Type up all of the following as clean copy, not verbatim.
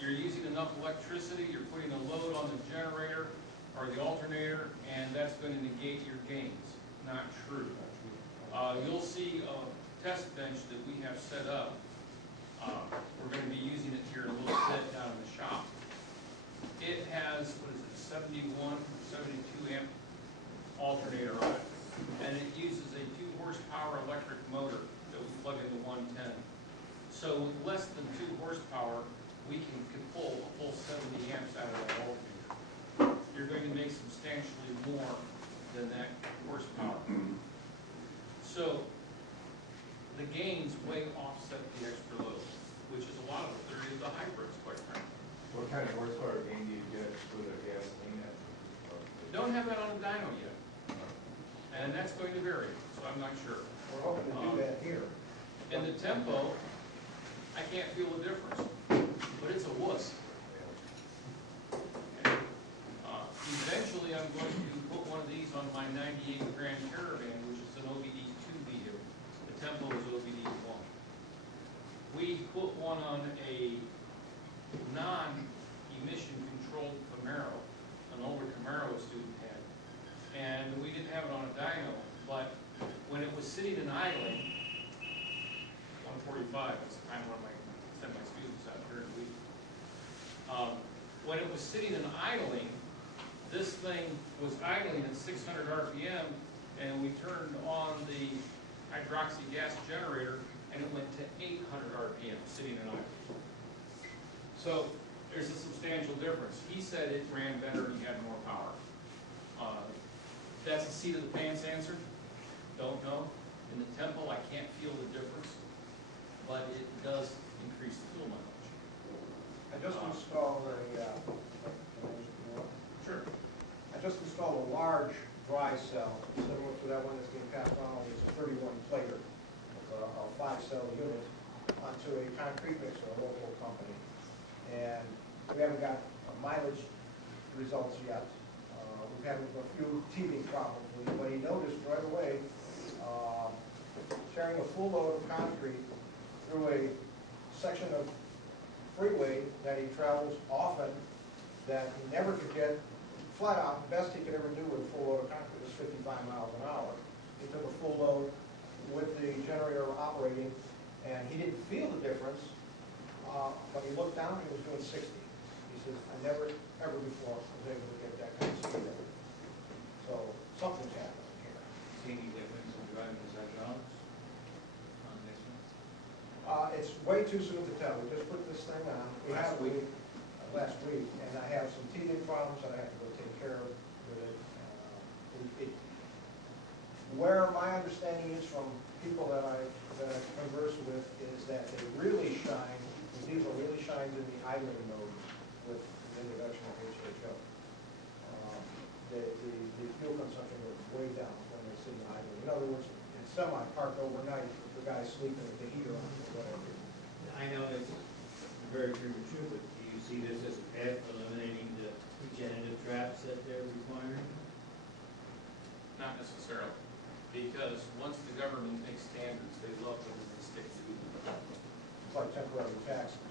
you're using enough electricity, you're putting a load on the generator or the alternator, and that's going to negate your gains. Not true. You'll see a test bench that we have set up. We're going to be using it here in a little bit down in the shop. It has, what is it, 71, 72 amp alternator on it. And it uses a 2 horsepower electric motor that we plug into 110. So with less than 2 horsepower, we can pull a full 70 amps out of that alternator. You're going to make substantially more than that horsepower. So the gains way offset the extra load, which is a lot of the theory of the hybrids, quite frankly. What kind of horsepower gain do you get with a gasoline engine? Don't have that on the dyno yet. And that's going to vary, so I'm not sure. We're hoping to do that here. In the tempo, I can't feel the difference, but it's a wuss. And, eventually, I'm going to put one of these on my 98 Grand Caravan, which is an OBD2 vehicle. The tempo is OBD1. We put one on a non-emission controlled Camaro, an older Camaro a student had. And we didn't have it on a dyno, but when it was sitting and idling, 145 was the time when I sent my students out during the week. When it was sitting and idling, this thing was idling at 600 RPM, and we turned on the hydroxy gas generator, and it went to 800 RPM, sitting and idling. So there's a substantial difference. He said it ran better and he had more power. That's a seat of the pants answer. Don't know. In the tempo, I can't feel the difference, but it does increase the fuel mileage. I just installed Sure. I just installed a large dry cell, similar to that one that's being passed on. It's a 31-plater, a 5-cell unit, onto a concrete mixer, a local company. And we haven't got mileage results yet. We've had a few teething problems with it, but he noticed right away, carrying a full load of concrete through a section of freeway that he travels often, that he never could get flat out. The best he could ever do with a full load of concrete was 55 miles an hour. He took a full load with the generator operating, and he didn't feel the difference. When he looked down, he was doing 60. He says, I never, ever before was able to get that kind of speed. So something's happening here. See any difference in driving his hydraulics on this one? It's way too soon to tell. We just put this thing on. Last week, and I have some teething problems that I have to go take care of with it. Where my understanding is from people that I converse with is that they really shine, the diesel really shines in the idling mode with the introduction of HHO. The fuel consumption goes way down when they sit idling. In other words, in semi-parked overnight, the guy's sleeping with the heater on or whatever. I know it's very premature, but do you see this as a path for eliminating the regenerative traps that they're requiring? Not necessarily, because once the government makes standards, they love them and they stick to them. It's like temporary taxes.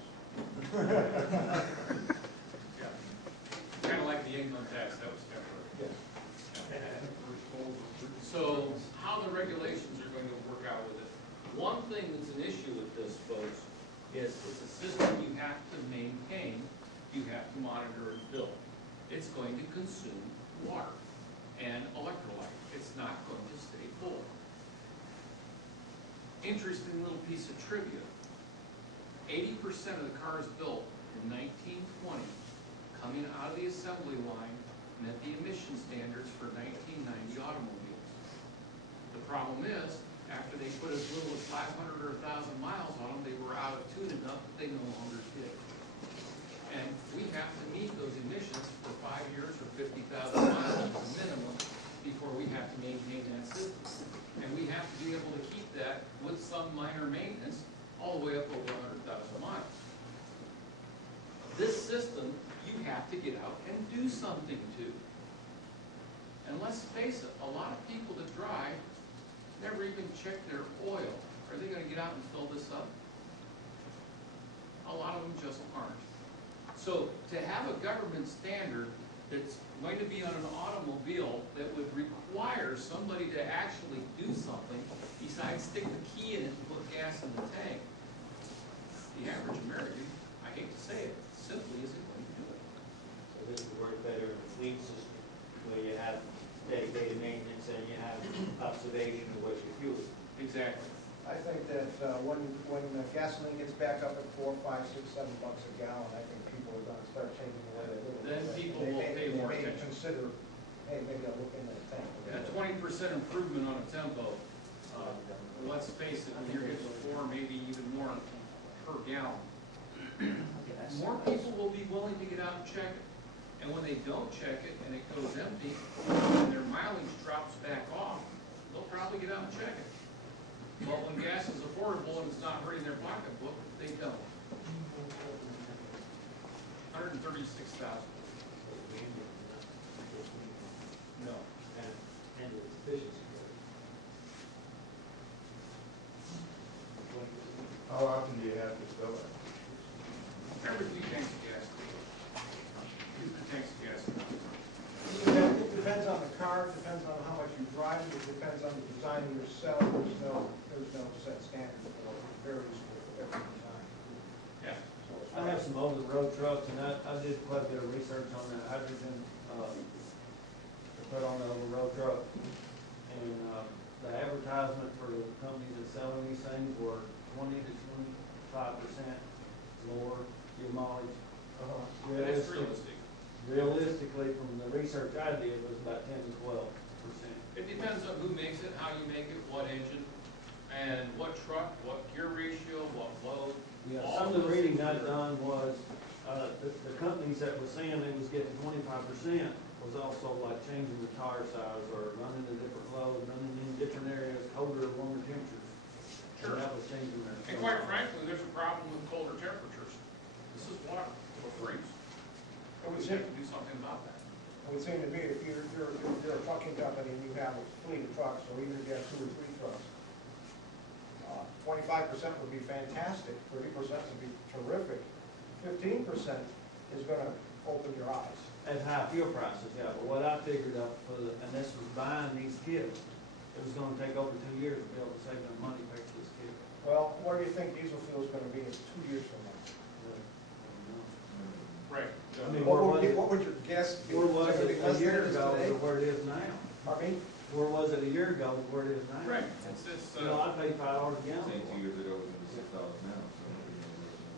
Yeah. Kind of like the income tax, that was temporary. Yes. So how the regulations are going to work out with it. One thing that's an issue with this, folks, is it's a system you have to maintain, you have to monitor and fill. It's going to consume water and electrolyte. It's not going to stay full. Interesting little piece of trivia. 80% of the cars built in 1920 coming out of the assembly line met the emission standards for 1990 automobiles. The problem is, after they put as little as 500 or 1,000 miles on them, they were out of tune enough that they no longer fit. And we have to meet those emissions for 5 years or 50,000 miles minimum before we have to maintain that system. And we have to be able to keep that with some minor maintenance all the way up over 100,000 miles. This system, you have to get out and do something to. And let's face it, a lot of people that drive never even check their oil. Are they going to get out and fill this up? A lot of them just aren't. So to have a government standard that's going to be on an automobile that would require somebody to actually do something besides stick the key in it and put gas in the tank, the average American, I hate to say it, simply isn't going to do it. So this would work better in a fleet system, where you have dedicated maintenance and you have observation of what you fuel. Exactly. I think that when gasoline gets back up at $4, $5, $6, $7 a gallon, I think people are gonna start changing the way they live. Then people They will may- pay more They may attention. consider, hey, maybe I'll look in that tank. A 20% improvement on a tempo, let's face it, when you're getting 4, maybe even more per gallon, more people will be willing to get out and check it. And when they don't check it and it goes empty, and their mileage drops back off, they'll probably get out and check it. But when gas is affordable and it's not hurting their pocketbook, they don't. 136,000. No. And its efficiency. How often do you have to fill it? Every 2 tanks of gas. 2 tanks of gas. It depends on the car, it depends on how much you drive, it depends on the design of yourself, there's no set standard for it, it varies with every design. Yeah. I have some over-the-road trucks, and I did quite a bit of research on the hydrogen, to put on the over-road truck. And, the advertisement for the companies that selling these things were 20 to 25% lower your mileage. That's realistic. Realistically, from the research I did, was about 10 to 12%. It depends on who makes it, how you make it, what engine, and what truck, what gear ratio, what load. Yeah, all some of the those reading things I'd are- done was, the companies that were saying they was getting 25% was also like changing the tire size or running a different load, running in different areas, colder or warmer temperatures. Sure. And that was changing their. And quite frankly, there's a problem with colder temperatures. This is water, it'll freeze. We have to do something about that. It would seem to me, if you're a trucking company and you have a fleet of trucks, or even if you have 2 or 3 trucks, 25% would be fantastic, 30% would be terrific, 15% is gonna open your eyes. At high fuel prices, yeah, but what I figured up for the, and this was buying these kits, it was gonna take over 2 years to be able to save them money to pay for this kit. Well, what do you think diesel fuel is gonna be in 2 years from now? Right. I mean, where was it, What would your guess be? where was Is gonna it be a less than year it is ago today? to where it is now? I mean, Where was it a year ago to where it is now? Right, it's, You know, I paid $5 a gallon. Say for 2 it. years ago, it was $6 now, so.